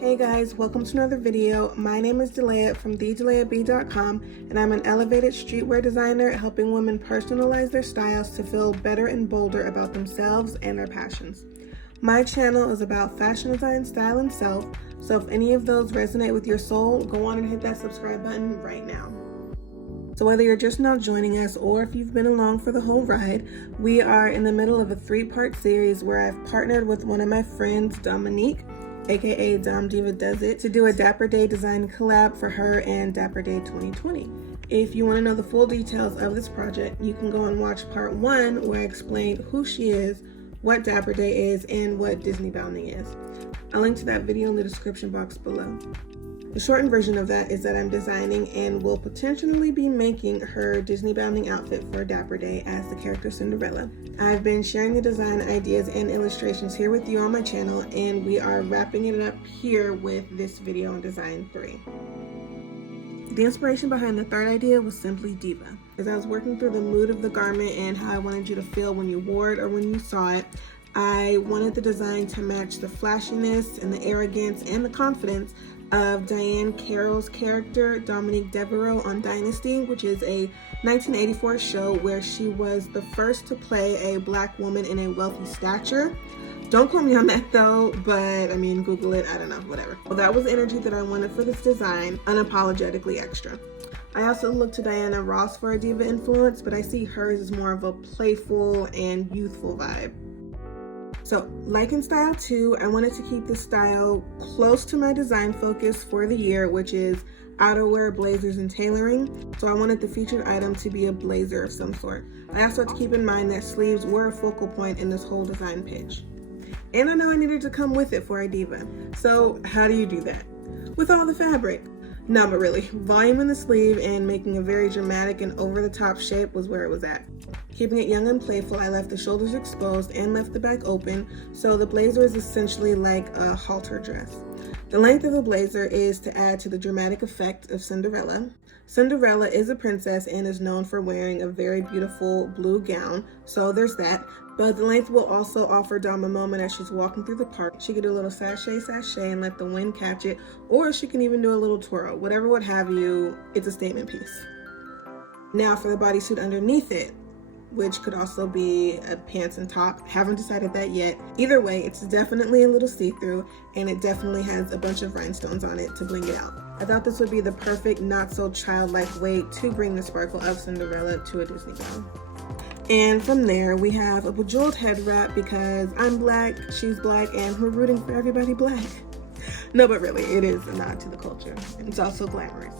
Hey guys, welcome to another video. My name is Delaya from thedelayab.com, and I'm an elevated streetwear designer helping women personalize their styles to feel better and bolder about themselves and their passions. My channel is about fashion design, style, and self, so if any of those resonate with your soul, go on and hit that subscribe button right now. So whether you're just now joining us or if you've been along for the whole ride, we are in the middle of a 3-part series where I've partnered with one of my friends, Domonique, aka Dom Diva Does It, to do a Dapper Day design collab for her and Dapper Day 2020. If you want to know the full details of this project, you can go and watch part 1 where I explained who she is, what Dapper Day is, and what Disney bounding is. I'll link to that video in the description box below. The shortened version of that is that I'm designing and will potentially be making her Disney bounding outfit for Dapper Day as the character Cinderella. I've been sharing the design ideas and illustrations here with you on my channel, and we are wrapping it up here with this video on design 3. The inspiration behind the third idea was simply diva. As I was working through the mood of the garment and how I wanted you to feel when you wore it or when you saw it, I wanted the design to match the flashiness and the arrogance and the confidence of Diane Carroll's character, Domonique Battle, on Dynasty, which is a 1984 show where she was the first to play a black woman in a wealthy stature. Don't quote me on that though, but I mean, Google it, I don't know, whatever. Well, that was the energy that I wanted for this design, unapologetically extra. I also looked to Diana Ross for a diva influence, but I see hers as more of a playful and youthful vibe. So, like in style 2, I wanted to keep the style close to my design focus for the year, which is outerwear, blazers, and tailoring. So I wanted the featured item to be a blazer of some sort. I also had to keep in mind that sleeves were a focal point in this whole design pitch. And I know I needed to come with it for a diva. So how do you do that? With all the fabric. No, but really, volume in the sleeve and making a very dramatic and over-the-top shape was where it was at. Keeping it young and playful, I left the shoulders exposed and left the back open, so the blazer is essentially like a halter dress. The length of the blazer is to add to the dramatic effect of Cinderella. Cinderella is a princess and is known for wearing a very beautiful blue gown, so there's that. But the length will also offer Dom a moment as she's walking through the park. She could do a little sashay and let the wind catch it, or she can even do a little twirl. Whatever would have you, it's a statement piece. Now for the bodysuit underneath it, which could also be a pants and top. Haven't decided that yet. Either way, it's definitely a little see-through, and it definitely has a bunch of rhinestones on it to bling it out. I thought this would be the perfect, not so childlike way to bring the sparkle of Cinderella to a Disney gown. And from there, we have a bejeweled head wrap because I'm black, she's black, and we're rooting for everybody black. No, but really, it is a nod to the culture. It's also glamorous.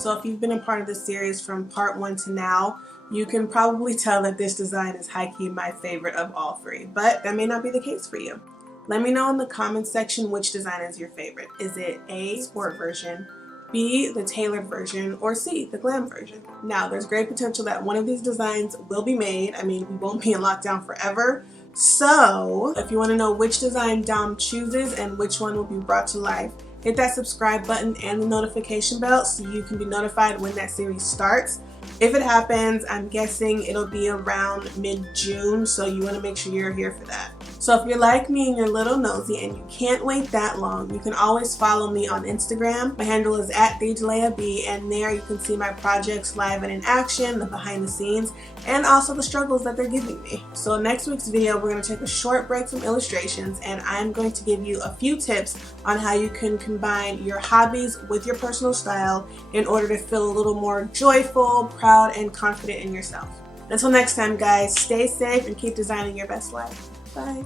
So if you've been a part of this series from part 1 to now, you can probably tell that this design is high-key my favorite of all 3, but that may not be the case for you. Let me know in the comments section which design is your favorite. Is it A, sport version, B, the tailored version, or C, the glam version? Now, there's great potential that one of these designs will be made. I mean, we won't be in lockdown forever. So, if you want to know which design Dom chooses and which one will be brought to life, hit that subscribe button and the notification bell so you can be notified when that series starts. If it happens, I'm guessing it'll be around mid-June, so you want to make sure you're here for that. So if you're like me and you're a little nosy and you can't wait that long, you can always follow me on Instagram. My handle is @DelayaB, and there you can see my projects live and in action, the behind the scenes, and also the struggles that they're giving me. So in next week's video, we're going to take a short break from illustrations, and I'm going to give you a few tips on how you can combine your hobbies with your personal style in order to feel a little more joyful, proud, and confident in yourself. Until next time, guys, stay safe and keep designing your best life. Bye.